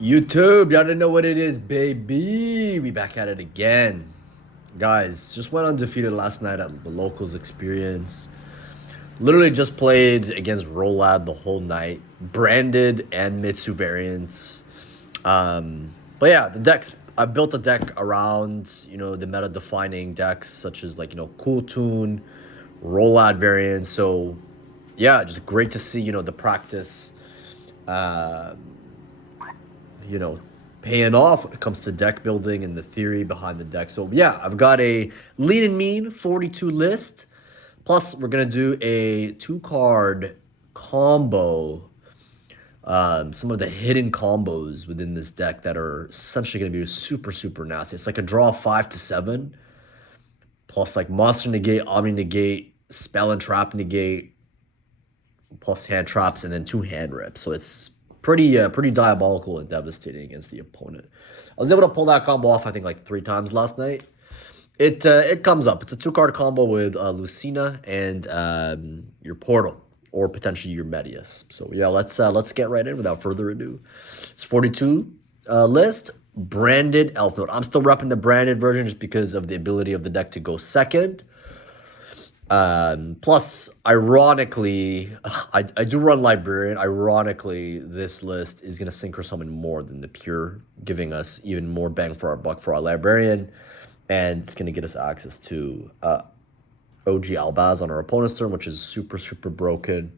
YouTube, y'all didn't know what it is, baby. We back at it again. Guys, just went undefeated last night at the locals experience. Literally just played against Rolad the whole night. Branded and Mitsu variants. But yeah, the decks, I built a deck around, the meta defining decks such as Cool Tune, Rolad variants. So yeah, just great to see, the practice uh, you know, paying off when it comes to deck building and the theory behind the deck. So yeah, I've got a lean and mean 42 list. Plus, we're gonna do a 2-card combo. Some of the hidden combos within this deck that are essentially gonna be super, super nasty. It's like a draw 5 to 7, plus like Monster Negate, Omni Negate, Spell and Trap Negate, plus hand traps, and then 2 hand rips. So it's pretty diabolical and devastating against the opponent. I was able to pull that combo off, I think, like 3 times last night. It comes up. It's a 2-card combo with Lucina and your Portal, or potentially your Medius. So yeah, let's get right in without further ado. It's 42 list, branded Elfnote. I'm still repping the branded version just because of the ability of the deck to go second. Plus, ironically, I do run Librarian. Ironically, this list is going to synchro summon more than the pure, giving us even more bang for our buck for our Librarian. And it's going to get us access to OG Albaz on our opponent's turn, which is super, super broken.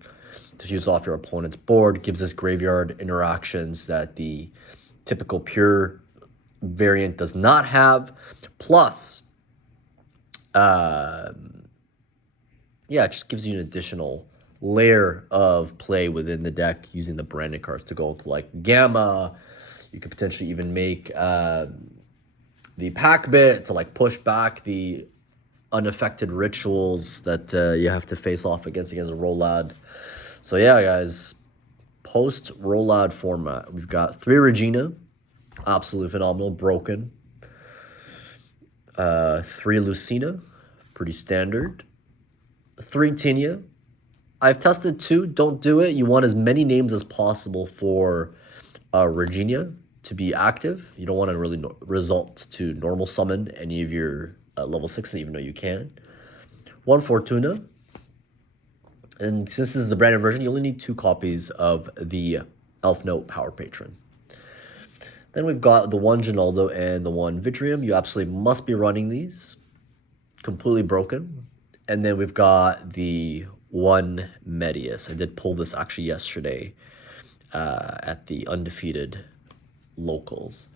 Diffuse off your opponent's board, gives us graveyard interactions that the typical pure variant does not have. Plus, yeah, it just gives you an additional layer of play within the deck using the branded cards to go to like Gamma. You could potentially even make the pack bit to like push back the unaffected rituals that you have to face off against a Rolad. So yeah, guys, post Rolad format, we've got 3 Regina, absolutely phenomenal, broken. 3 Lucina, pretty standard. 3 Tinia. I've tested 2. Don't do it. You want as many names as possible for Regina to be active. You don't want to really result to normal summon any of your level 6, even though you can. 1 Fortuna. And since this is the branded version, you only need 2 copies of the Elfnote Power Patron. Then we've got the 1 Ginaldo and the 1 Vitrium. You absolutely must be running these. Completely broken. And then we've got the 1 Medius. I did pull this actually yesterday at the undefeated locals.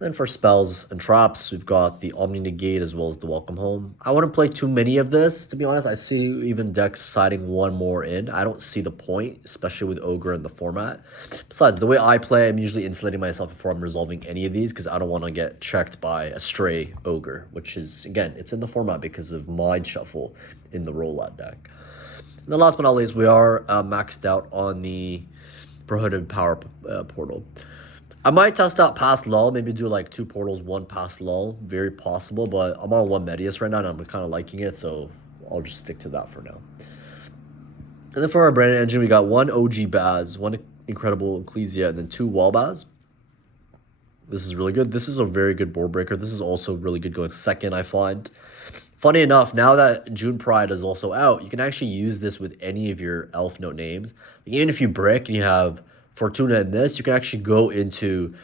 Then for spells and traps, we've got the Omni Negate as well as the Welcome Home. I wouldn't play too many of this, to be honest. I see even decks siding 1 more in. I don't see the point, especially with Ogre in the format. Besides, the way I play, I'm usually insulating myself before I'm resolving any of these because I don't want to get checked by a stray Ogre, which is, again, it's in the format because of Mind Shuffle in the Rollout deck. And then last but not least, we are maxed out on the Prohibited Power Portal. I might test out past lull, maybe do like 2 portals, 1 past lull. Very possible, but I'm on 1 Medius right now and I'm kind of liking it, so I'll just stick to that for now. And then for our branded engine, we got 1 OG Baz, 1 Incredible Ecclesia, and then 2 Wall Baz. This is really good. This is a very good board breaker. This is also really good going second, I find. Funny enough, now that June Pride is also out, you can actually use this with any of your Elfnote names. Even if you brick and you have Fortuna in this, you can actually go into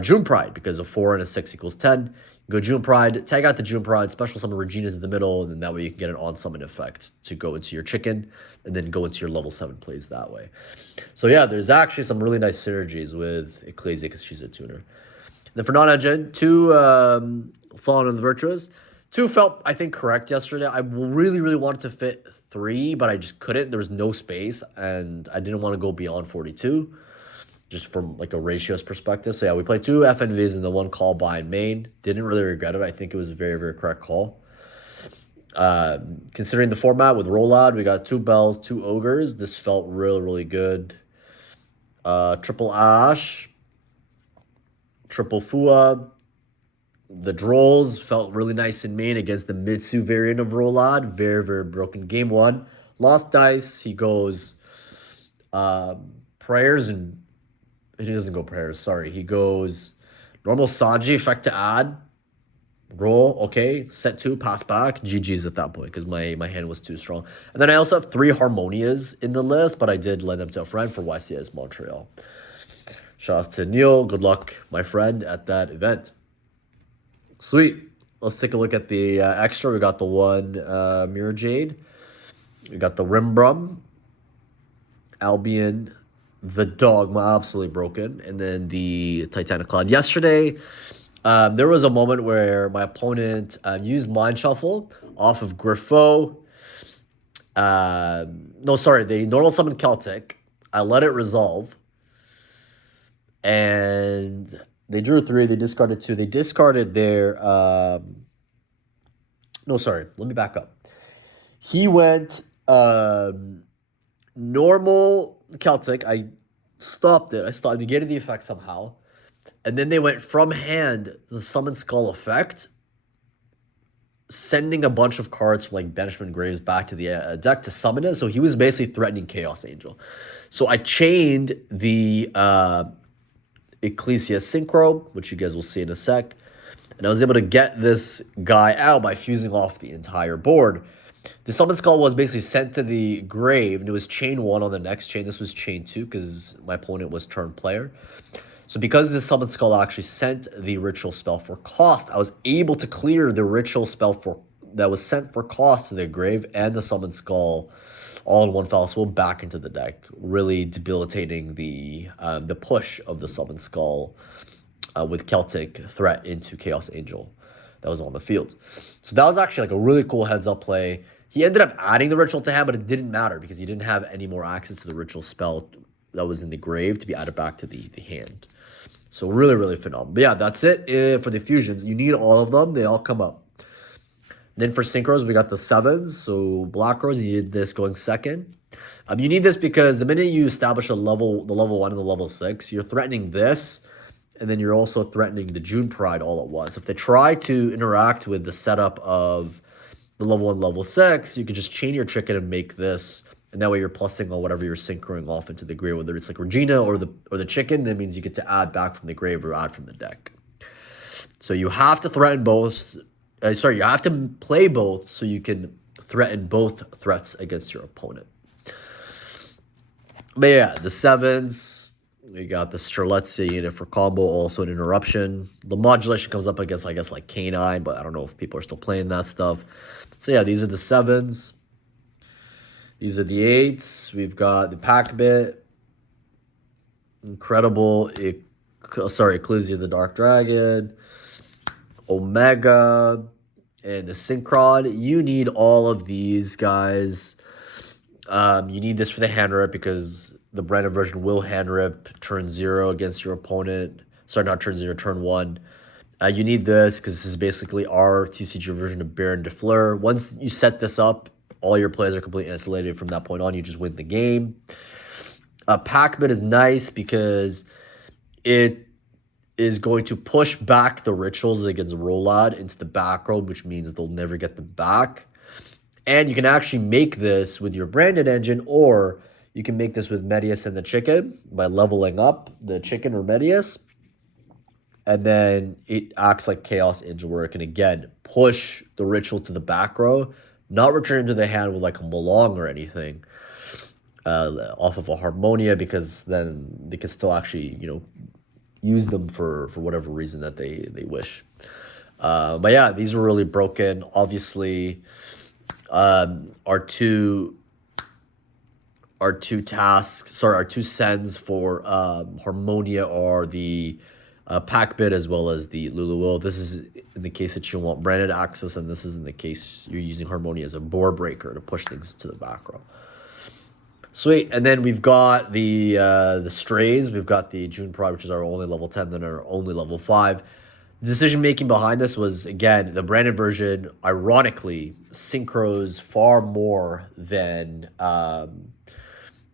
June Pride because a 4 and a 6 equals 10. You go June Pride, tag out the June Pride, special summon Regina to the middle, and then that way you can get an on-summon effect to go into your chicken and then go into your level 7 plays that way. So yeah, there's actually some really nice synergies with Ecclesia because she's a tuner. And then for non-engine, 2 Fallen on the Virtuous. 2 felt, I think, correct yesterday. I really, really wanted to fit 3, but I just couldn't. There was no space, and I didn't want to go beyond 42, just from like a ratios perspective. So yeah, we played 2 FNVs and the 1 call by in main. Didn't really regret it. I think it was a very, very correct call. Considering the format with Rollout, we got 2 Bells, 2 Ogres. This felt really, really good. Triple Ash, Triple Fua. The Drolls felt really nice in main against the Mitsu variant of Rolad. Very, very broken. Game 1. Lost dice. He goes Prayers and He doesn't go prayers, sorry. He goes normal Sanji, effect to add, roll, okay, set 2, pass back, GG's at that point because my hand was too strong. And then I also have 3 Harmonias in the list, but I did lend them to a friend for YCS Montreal. Shouts to Neil. Good luck, my friend, at that event. Sweet. Let's take a look at the extra. We got the one Mirror Jade. We got the Rimbrum, Albion, the Dogma, absolutely broken, and then the Titanic Cloud. Yesterday, there was a moment where my opponent used Mind Shuffle off of Griffo. No, sorry, they normal summon Celtic. I let it resolve. And they drew 3, they discarded 2. They discarded their... no, sorry, let me back up. He went normal Celtic. I stopped it. I stopped negating the effect somehow. And then they went from hand, the Summon Skull effect, sending a bunch of cards from like Banishment Graves back to the deck to summon it. So he was basically threatening Chaos Angel. So I chained the Ecclesia Synchro, which you guys will see in a sec. And I was able to get this guy out by fusing off the entire board. The Summon Skull was basically sent to the grave, and it was chain 1 on the next chain. This was chain 2 because my opponent was turn player. So because the Summon Skull actually sent the ritual spell for cost, I was able to clear the ritual spell that was sent for cost to the grave and the Summon Skull all in one fell swoop back into the deck, really debilitating the push of the Summon Skull with Celtic threat into Chaos Angel that was on the field. So that was actually like a really cool heads-up play. He ended up adding the ritual to hand, but it didn't matter because he didn't have any more access to the ritual spell that was in the grave to be added back to the hand. So really, really phenomenal. But yeah, that's it for the fusions. You need all of them. They all come up. And then for synchros, we got the 7s. So Black Rose, you need this going second. You need this because the minute you establish the level 1 and the level 6, you're threatening this, and then you're also threatening the June Pride all at once. If they try to interact with the setup of the level 1, level 6, you can just chain your chicken and make this, and that way you're plussing on whatever you're synchroing off into the grave, whether it's like Regina or the chicken. That means you get to add back from the grave or add from the deck. So you have to threaten both. You have to play both so you can threaten both threats against your opponent. But yeah, the 7s, we got the Streletsy unit for combo, also an interruption. The modulation comes up against, I guess, like K9, but I don't know if people are still playing that stuff. So yeah, these are the 7s. These are the 8s. We've got the Pack Bit, Incredible, Ecclesia the Dark Dragon, Omega, and the Synchron. You need all of these guys. You need this for the hand rip because the branded version will hand rip turn 0 against your opponent. Sorry, not turn 0, turn 1. You need this because this is basically our TCG version of Baron de Fleur. Once you set this up, all your plays are completely insulated from that point on. You just win the game. Pac-Man is nice because it is going to push back the rituals against Rolad into the back row, which means they'll never get them back. And you can actually make this with your branded engine, or you can make this with Medius and the chicken by leveling up the chicken or Medius. And then it acts like Chaos Angel, where it can, again, push the ritual to the back row, not return to the hand with like a Malong or anything off of a Harmonia, because then they can still actually, use them for whatever reason that they wish. But yeah, these were really broken. Obviously, our two sends for Harmonia are the Pack Bit as well as the Luluo. This is in the case that you want branded access, and this is in the case you're using Harmonia as a board breaker to push things to the back row. Sweet. And then we've got the Strays. We've got the June Pride, which is our only level 10, then our only level 5. The decision making behind this was, again, the branded version, ironically, synchros far more than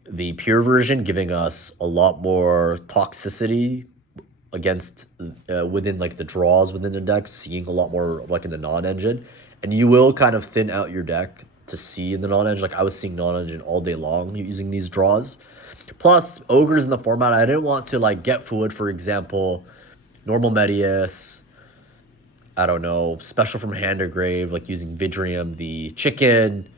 the pure version, giving us a lot more toxicity against within like the draws within the deck, seeing a lot more like in the non-engine. And you will kind of thin out your deck to see in the non-engine. Like I was seeing non-engine all day long using these draws. Plus, ogres in the format, I didn't want to like get food, for example, normal Medius, I don't know, special from hand or grave, like using Vidrium, the chicken,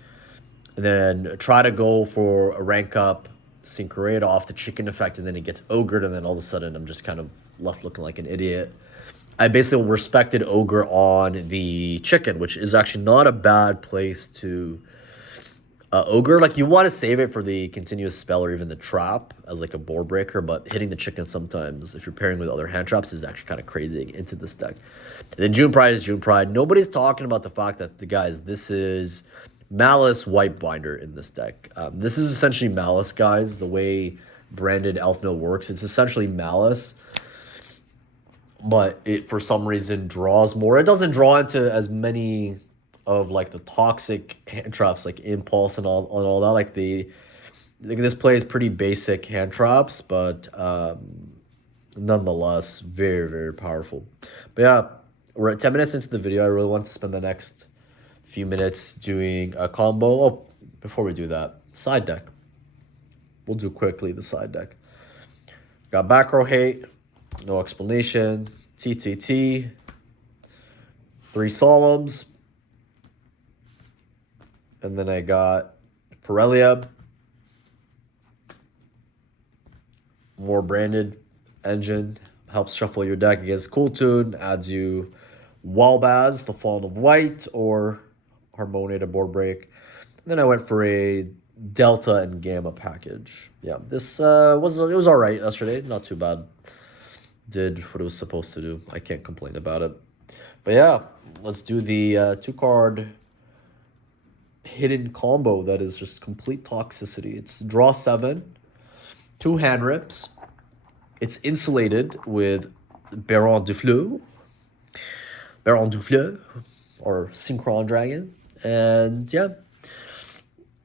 and then try to go for a rank up Synchro off the chicken effect, and then it gets ogred, and then all of a sudden I'm just kind of left looking like an idiot. I basically respected ogre on the chicken, which is actually not a bad place to ogre. Like, you want to save it for the continuous spell or even the trap as like a board breaker, but hitting the chicken sometimes, if you're pairing with other hand traps, is actually kind of crazy into this deck. And then June Pride is June Pride. Nobody's talking about the fact that, the guys, this is Malice White Binder in this deck. This is essentially Malice, guys. The way branded Elfnote works, it's essentially Malice, but it for some reason draws more. It doesn't draw into as many of like the toxic hand traps like Impulse and all that. Like this plays pretty basic hand traps, but nonetheless very, very powerful. But yeah, we're at 10 minutes into the video. I really want to spend the next few minutes doing a combo. Oh, before we do that, side deck. We'll do quickly the side deck. Got back row hate, no explanation. TTT, 3 Solemns, and then I got Pirellia, more branded engine, helps shuffle your deck against Cool Tune, adds you Walbaz, the Fallen of White, or Harmonate board break. And then I went for a Delta and Gamma package. Yeah, this was all right yesterday, not too bad. Did what it was supposed to do. I can't complain about it. But yeah, let's do the 2-card hidden combo that is just complete toxicity. It's draw 7, 2 hand rips. It's insulated with Baron du Fleur, or Synchron Dragon. And yeah,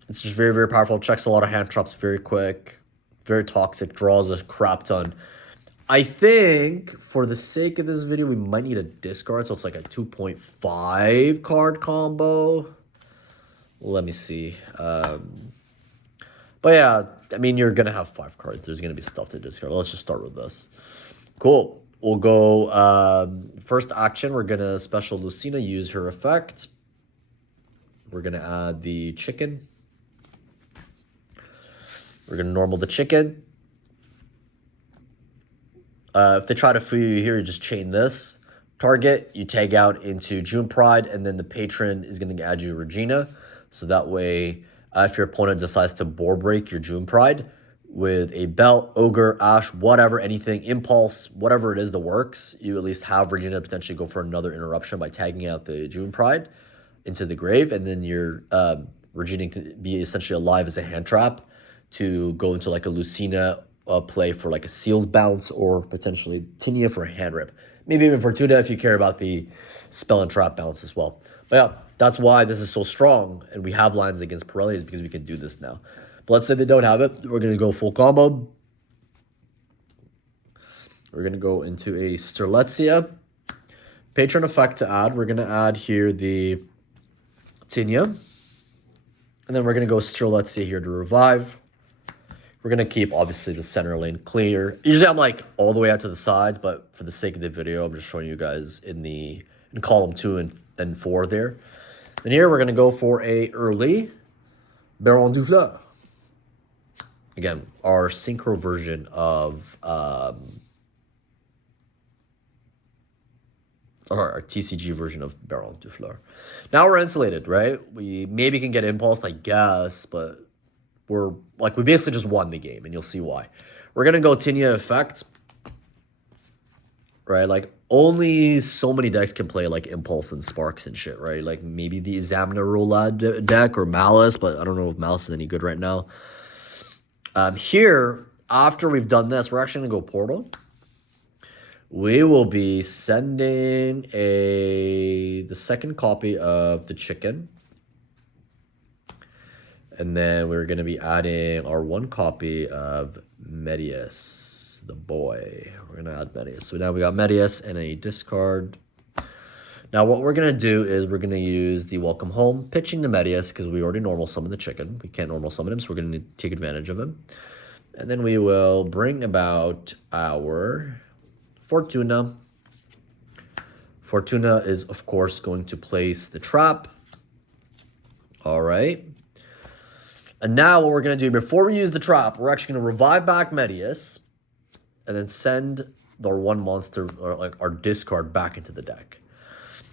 it's just very, very powerful. Checks a lot of hand traps very quick. Very toxic, draws a crap ton. I think for the sake of this video, we might need a discard. So it's like a 2.5 card combo. Let me see. But yeah, I mean, you're going to have 5 cards. There's going to be stuff to discard. Let's just start with this. Cool. We'll go first action. We're going to special Lucina, use her effect. We're going to add the chicken. We're going to normal the chicken. If they try to fool you here, you just chain this. Target, you tag out into June Pride, and then the patron is going to add you Regina. So that way, if your opponent decides to board break your June Pride with a belt, ogre, ash, whatever, anything, impulse, whatever it is that works, you at least have Regina potentially go for another interruption by tagging out the June Pride into the grave, and then your Regina can be essentially alive as a hand trap to go into like a Lucina play for like a Seals bounce, or potentially Tinia for a hand rip. Maybe even Fortuna if you care about the spell and trap bounce as well. But yeah, that's why this is so strong, and we have lines against Pirelli, is because we can do this now. But let's say they don't have it. We're going to go full combo. We're going to go into a Sterletzia. Patron effect to add. We're going to add here the Tinia. And then we're going to go Sterletzia here to revive. We're going to keep, obviously, the center lane clear. Usually I'm like all the way out to the sides, but for the sake of the video, I'm just showing you guys in column 2 and 4 there. And here we're going to go for a early Baron du Fleur. Again, our Synchro version of, or our TCG version of Baron du Fleur. Now we're insulated, right? We maybe can get Impulse, I guess, but we basically just won the game, and you'll see why. We're going to go Tinia effect, right? Like, only so many decks can play, like, Impulse and Sparks and shit, right? Like, maybe the Examiner Roulade deck or Malice, but I don't know if Malice is any good right now. Here, after we've done this, we're actually going to go Portal. We will be sending the second copy of the chicken. And then we're going to be adding our 1 copy of Medius, the boy. We're going to add Medius. So now we got Medius and a discard. Now what we're going to do is we're going to use the Welcome Home, pitching the Medius, because we already normal summon the chicken. We can't normal summon him, so we're going to take advantage of him. And then we will bring about our Fortuna. Fortuna is, of course, going to place the trap. All right. And now what we're going to do, before we use the trap, we're actually going to revive back Medius and then send our one monster, or like our discard, back into the deck.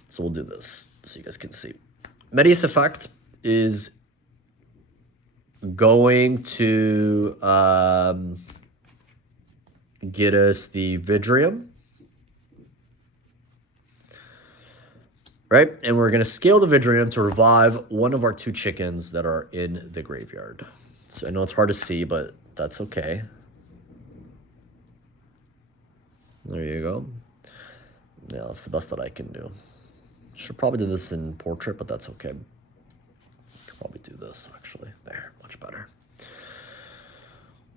So we'll do this so you guys can see. Medius effect is going to get us the Vidrium. Right? And we're going to scale the Vidrium to revive one of our 2 chickens that are in the graveyard. So I know it's hard to see, but that's okay. There you go. Yeah, that's the best that I can do. Should probably do this in portrait, but that's okay. Could probably do this, actually. There, much better.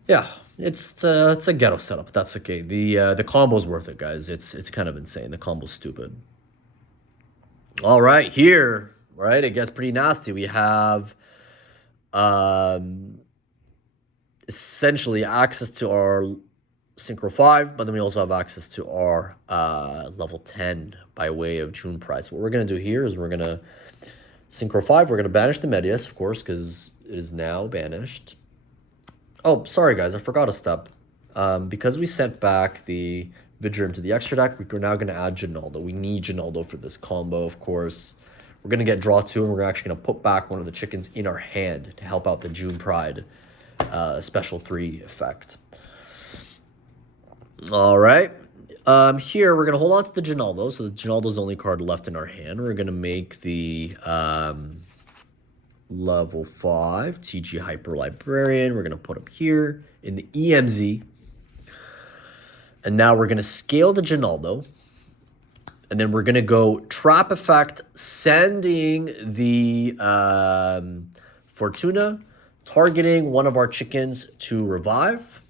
Yeah, it's a ghetto setup, but that's okay. The combo's worth it, guys. It's kind of insane. The combo's stupid. All right, here, right, it gets pretty nasty. We have essentially access to our Synchro 5, but then we also have access to our level 10 by way of June Prize. What we're going to do here is we're going to Synchro 5, we're going to banish the Medius, of course, because it is now banished. Oh, sorry, guys, I forgot a step. Because we sent back the Vidrium to the extra deck, we're now going to add Ginaldo. We need Ginaldo for this combo, of course. We're going to get draw 2, and we're actually going to put back one of the chickens in our hand to help out the June Pride special 3 effect. All right. Here, we're going to hold on to the Ginaldo. So the Ginaldo's the only card left in our hand. We're going to make the level 5 TG Hyper Librarian. We're going to put him here in the EMZ. And now we're going to scale the Ginaldo. And then we're going to go Trap Effect, sending the Fortuna, targeting one of our chickens to revive.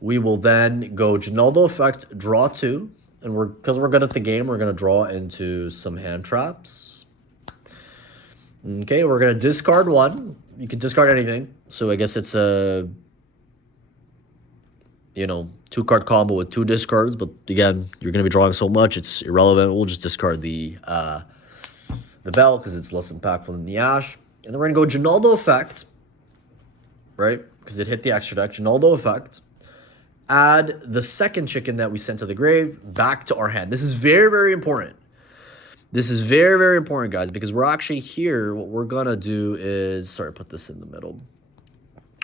We will then go Ginaldo Effect, draw 2. And because we're good at the game, we're going to draw into some hand traps. Okay, we're going to discard 1. You can discard anything. So I guess it's a, 2-card combo with 2 discards, but again, you're going to be drawing so much, it's irrelevant. We'll just discard the Bell because it's less impactful than the Ash. And then we're going to go Ginaldo Effect, right? Because it hit the extra deck. Ginaldo Effect. Add the second chicken that we sent to the grave back to our hand. This is very, very important. This is very, very important, guys, because we're actually here. What we're going to do is, sorry, put this in the middle.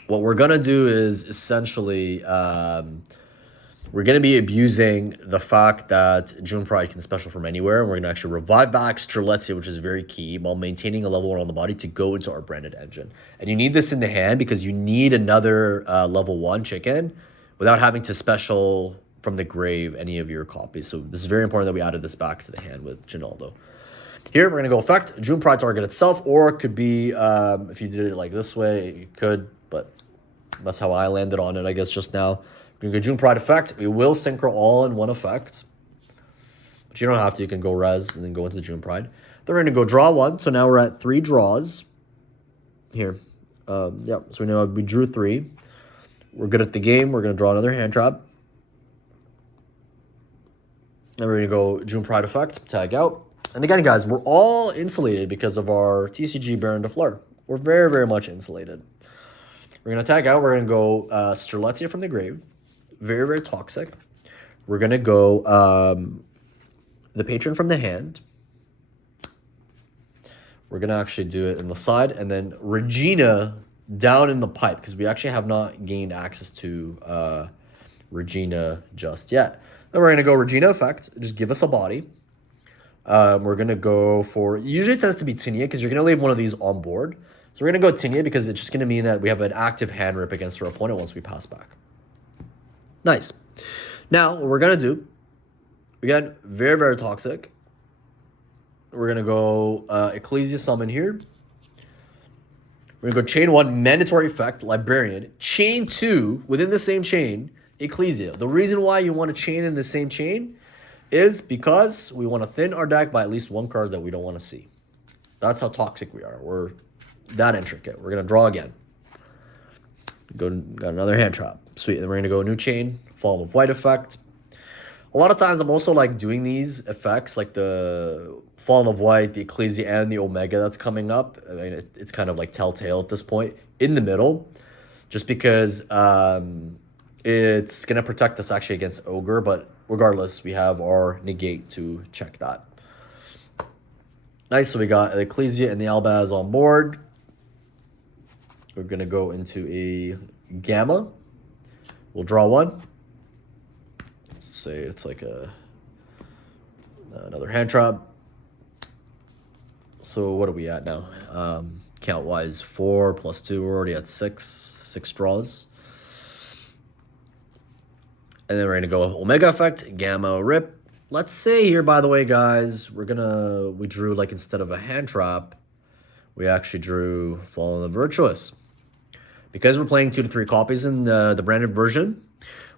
What we're going to do is essentially, we're going to be abusing the fact that June Pride can special from anywhere. And we're going to actually revive back Streletsia, which is very key, while maintaining a level 1 on the body to go into our branded engine. And you need this in the hand because you need another level 1 chicken without having to special from the grave any of your copies. So this is very important that we added this back to the hand with Ginaldo. Here, we're going to go Effect, June Pride target itself, or it could be, if you did it like this way, you could, but that's how I landed on it, I guess, just now. We're going to go June Pride Effect. We will Synchro all in one effect. But you don't have to. You can go Res and then go into the June Pride. Then we're going to go draw 1. So now we're at 3 draws. Here. Yeah, so we drew 3. We're good at the game. We're going to draw another hand trap. Then we're going to go June Pride Effect, tag out. And again, guys, we're all insulated because of our TCG Baron de Fleur. We're very, very much insulated. We're going to tag out. We're going to go Streletsia from the grave. Very, very toxic. We're going to go the Patron from the hand. We're going to actually do it in the side. And then Regina down in the pipe, because we actually have not gained access to Regina just yet. Then we're going to go Regina Effect. Just give us a body. We're going to go for, usually it tends to be Tinia, because you're going to leave one of these on board. So we're going to go Tinia, because it's just going to mean that we have an active hand rip against our opponent once we pass back. Nice. Now, what we're going to do, again, very, very toxic. We're going to go Ecclesia Summon here. We're going to go Chain 1, Mandatory Effect, Librarian. Chain 2, within the same chain, Ecclesia. The reason why you want to chain in the same chain is because we want to thin our deck by at least 1 card that we don't want to see. That's how toxic we are. We're that intricate. We're going to draw again. Got another hand trap. Sweet. Then we're gonna go new chain, Fallen of White effect. A lot of times I'm also like doing these effects, like the Fallen of White, the Ecclesia, and the Omega that's coming up. I mean, it's kind of like telltale at this point in the middle, just because it's gonna protect us actually against Ogre. But regardless, we have our negate to check that. Nice. So we got the Ecclesia and the Albaz on board. We're gonna go into a Gamma. We'll draw one. Say it's like another hand trap. So what are we at now? Count wise 4 plus 2. We're already at 6 draws. And then we're gonna go Omega effect, Gamma, Rip. Let's say here, by the way, guys, we drew, like, instead of a hand trap, we actually drew Fallen the Virtuous. Because we're playing 2 to 3 copies in the branded version,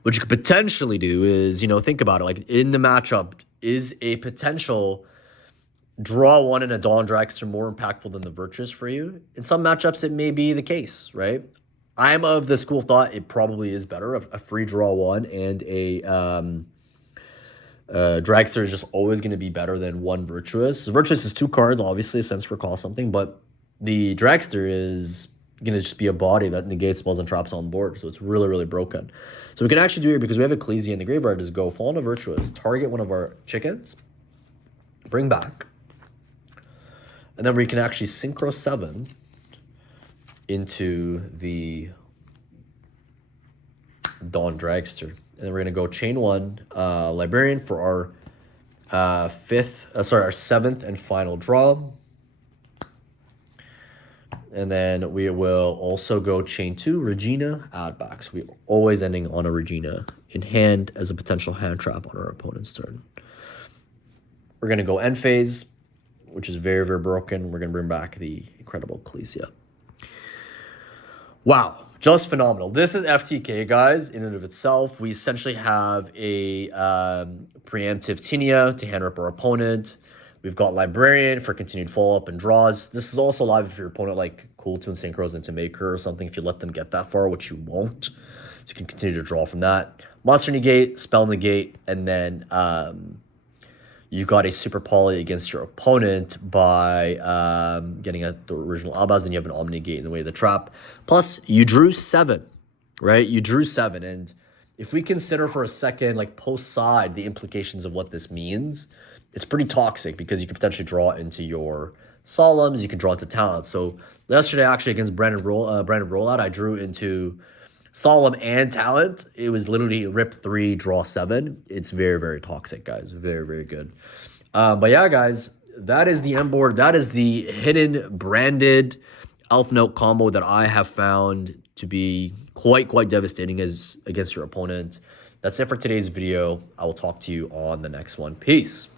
what you could potentially do is, think about it. Like, in the matchup, is a potential draw one in a Dawn Dragster more impactful than the Virtuous for you? In some matchups, it may be the case, right? I'm of the school of thought it probably is better. A free draw one and a Dragster is just always going to be better than one Virtuous. The Virtuous is 2 cards, obviously, since for call something, but the Dragster is going to just be a body that negates spells and traps on board. So it's really, really broken. So we can actually do it because we have Ecclesia in the graveyard. Just go Fallen of Virtuous, target one of our chickens, bring back, and then we can actually Synchro 7 into the Dawn Dragster. And then we're going to go chain 1, Librarian for our 7th and final draw. And then we will also go chain 2, Regina, add back. So we're always ending on a Regina in hand as a potential hand trap on our opponent's turn. We're going to go end phase, which is very, very broken. We're going to bring back the incredible Ecclesia. Wow, just phenomenal. This is FTK, guys, in and of itself. We essentially have a preemptive Tinia to hand rip our opponent. We've got Librarian for continued follow-up and draws. This is also live if your opponent like cool tune synchros into Maker or something, if you let them get that far, which you won't. So you can continue to draw from that. Monster negate, spell negate, and then you got a super poly against your opponent by getting at the original Albaz, then you have an Omni negate in the way of the trap. Plus, you drew 7, right? You drew 7, and if we consider for a second, like post-side, the implications of what this means, it's pretty toxic because you could potentially draw into your Solemns, you can draw into Talent. So yesterday, actually, against Brandon Rollout, I drew into Solemn and Talent. It was literally rip 3, draw 7. It's very, very toxic, guys. Very, very good. But yeah, guys, that is the end board. That is the hidden branded Elfnote combo that I have found to be quite devastating against your opponent. That's it for today's video. I will talk to you on the next one. Peace.